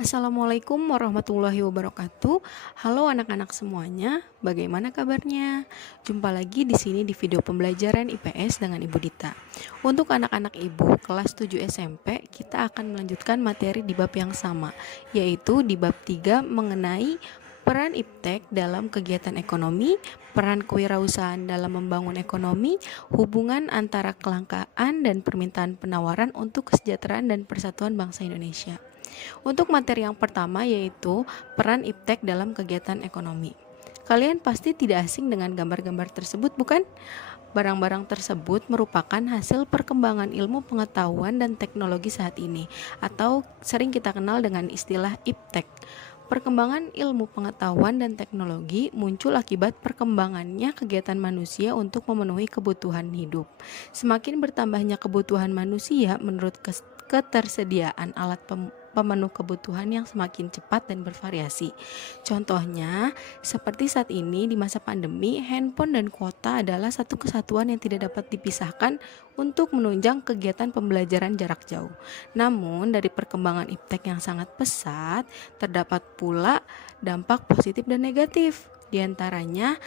Assalamualaikum warahmatullahi wabarakatuh. Halo anak-anak semuanya, bagaimana kabarnya? Jumpa lagi di sini di video pembelajaran IPS dengan Ibu Dita. Untuk anak-anak Ibu kelas 7 SMP, kita akan melanjutkan materi di bab yang sama, yaitu di bab 3 mengenai peran iptek dalam kegiatan ekonomi, peran kewirausahaan dalam membangun ekonomi, hubungan antara kelangkaan dan permintaan penawaran untuk kesejahteraan dan persatuan bangsa Indonesia. Untuk materi yang pertama yaitu peran iptek dalam kegiatan ekonomi. Kalian pasti tidak asing dengan gambar-gambar tersebut, bukan? Barang-barang tersebut merupakan hasil perkembangan ilmu pengetahuan dan teknologi saat ini, atau sering kita kenal dengan istilah iptek. Perkembangan ilmu pengetahuan dan teknologi muncul akibat perkembangannya kegiatan manusia untuk memenuhi kebutuhan hidup. Semakin bertambahnya kebutuhan manusia menurut ketersediaan alat pemenuh kebutuhan yang semakin cepat dan bervariasi. Contohnya, seperti saat ini di masa pandemi, handphone dan kuota adalah satu kesatuan yang tidak dapat dipisahkan untuk menunjang kegiatan pembelajaran jarak jauh. Namun, dari perkembangan iptek yang sangat pesat, terdapat pula dampak positif dan negatif. Di antaranya,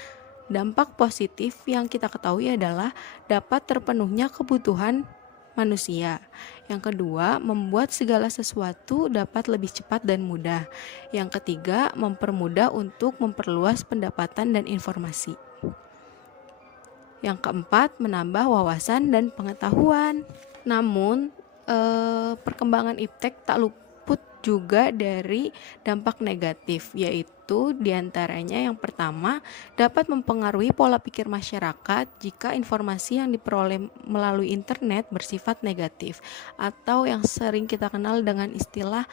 dampak positif yang kita ketahui adalah dapat terpenuhnya kebutuhan manusia. Yang kedua, membuat segala sesuatu dapat lebih cepat dan mudah. Yang ketiga, mempermudah untuk memperluas pendapatan dan informasi. Yang keempat, menambah wawasan dan pengetahuan. Namun, perkembangan iptek tak luput juga dari dampak negatif, yaitu diantaranya yang pertama, dapat mempengaruhi pola pikir masyarakat jika informasi yang diperoleh melalui internet bersifat negatif, atau yang sering kita kenal dengan istilah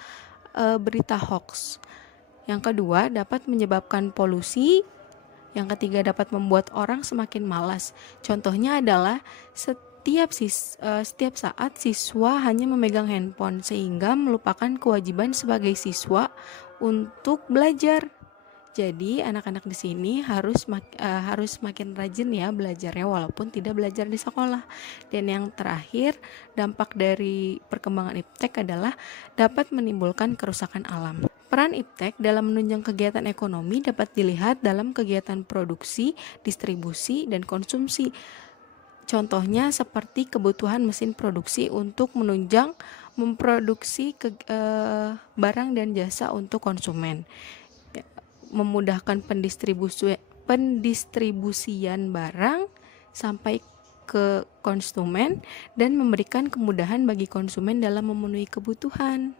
berita hoax. Yang kedua, dapat menyebabkan polusi. Yang ketiga, dapat membuat orang semakin malas. Contohnya adalah setiap saat siswa hanya memegang handphone sehingga melupakan kewajiban sebagai siswa untuk belajar. Jadi anak-anak di sini harus makin rajin ya belajarnya walaupun tidak belajar di sekolah. Dan yang terakhir, dampak dari perkembangan iptek adalah dapat menimbulkan kerusakan alam. Peran iptek dalam menunjang kegiatan ekonomi dapat dilihat dalam kegiatan produksi, distribusi, dan konsumsi. Contohnya seperti kebutuhan mesin produksi untuk menunjang memproduksi barang dan jasa untuk konsumen, memudahkan pendistribusian barang sampai ke konsumen, dan memberikan kemudahan bagi konsumen dalam memenuhi kebutuhan.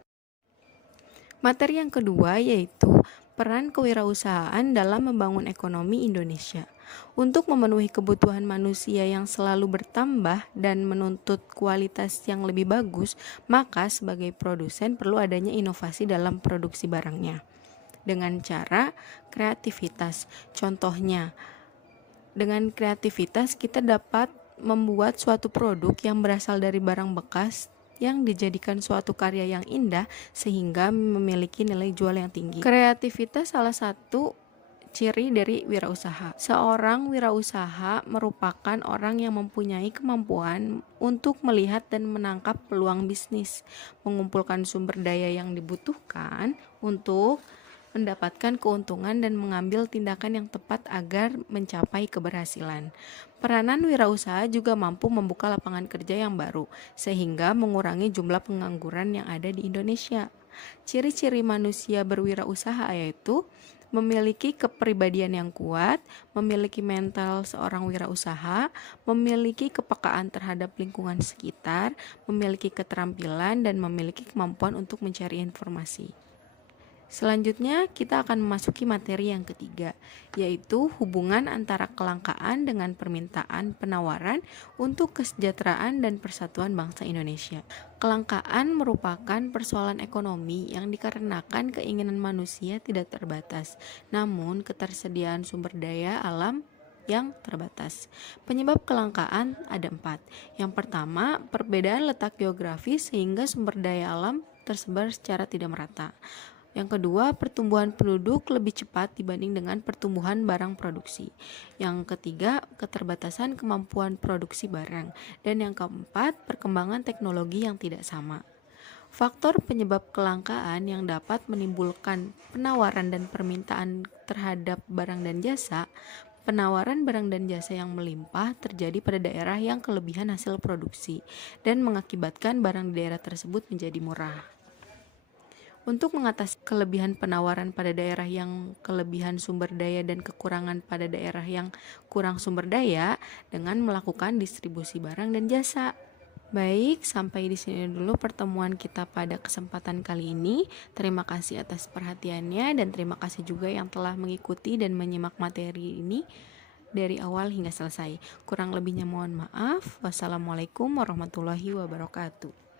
Materi yang kedua yaitu peran kewirausahaan dalam membangun ekonomi Indonesia. Untuk memenuhi kebutuhan manusia yang selalu bertambah dan menuntut kualitas yang lebih bagus, maka sebagai produsen perlu adanya inovasi dalam produksi barangnya dengan cara kreativitas. Contohnya, dengan kreativitas kita dapat membuat suatu produk yang berasal dari barang bekas yang dijadikan suatu karya yang indah sehingga memiliki nilai jual yang tinggi. Kreativitas salah satu ciri dari wirausaha. Seorang wirausaha merupakan orang yang mempunyai kemampuan untuk melihat dan menangkap peluang bisnis, mengumpulkan sumber daya yang dibutuhkan untuk mendapatkan keuntungan dan mengambil tindakan yang tepat agar mencapai keberhasilan. Peranan wirausaha juga mampu membuka lapangan kerja yang baru, sehingga mengurangi jumlah pengangguran yang ada di Indonesia. Ciri-ciri manusia berwirausaha yaitu memiliki kepribadian yang kuat, memiliki mental seorang wirausaha, memiliki kepekaan terhadap lingkungan sekitar, memiliki keterampilan, dan memiliki kemampuan untuk mencari informasi. Selanjutnya kita akan memasuki materi yang ketiga, yaitu hubungan antara kelangkaan dengan permintaan penawaran untuk kesejahteraan dan persatuan bangsa Indonesia. Kelangkaan merupakan persoalan ekonomi yang dikarenakan keinginan manusia tidak terbatas, namun ketersediaan sumber daya alam yang terbatas. Penyebab kelangkaan ada 4. Yang pertama, perbedaan letak geografis sehingga sumber daya alam tersebar secara tidak merata. Yang kedua, pertumbuhan penduduk lebih cepat dibanding dengan pertumbuhan barang produksi. Yang ketiga, keterbatasan kemampuan produksi barang. Dan yang keempat, perkembangan teknologi yang tidak sama. Faktor penyebab kelangkaan yang dapat menimbulkan penawaran dan permintaan terhadap barang dan jasa. Penawaran barang dan jasa yang melimpah terjadi pada daerah yang kelebihan hasil produksi dan mengakibatkan barang di daerah tersebut menjadi murah. Untuk mengatasi kelebihan penawaran pada daerah yang kelebihan sumber daya dan kekurangan pada daerah yang kurang sumber daya dengan melakukan distribusi barang dan jasa. Baik, sampai di sini dulu pertemuan kita pada kesempatan kali ini. Terima kasih atas perhatiannya dan terima kasih juga yang telah mengikuti dan menyimak materi ini dari awal hingga selesai. Kurang lebihnya mohon maaf. Wassalamualaikum warahmatullahi wabarakatuh.